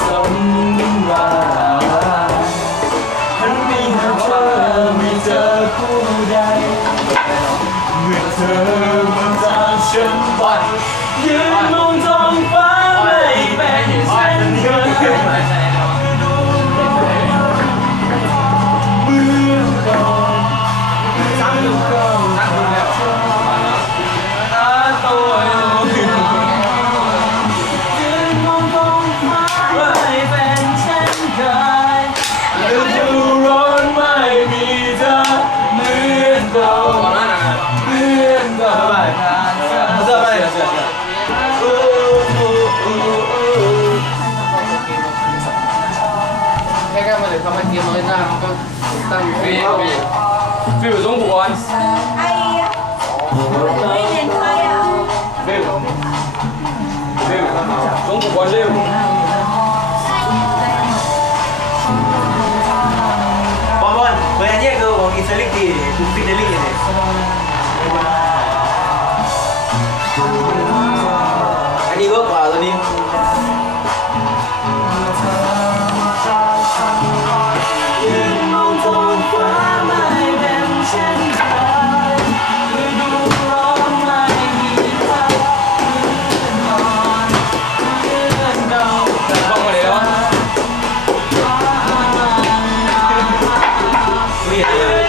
สัญญาฉันมีเธอไม่เจอคู่ใดเมื่อเธอมาจากฉันไปยืนมองท้องฟ้า 张雨菲，菲是总部关。哎呀，你没认识呀？菲，菲是总部关。总部关，菲。朋友们，为啥你这个忘记整理的，不整理的呢？哎，你给我看下子。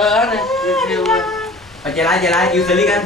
Eh, aneh. Aja lah, aja lah. Usually kan.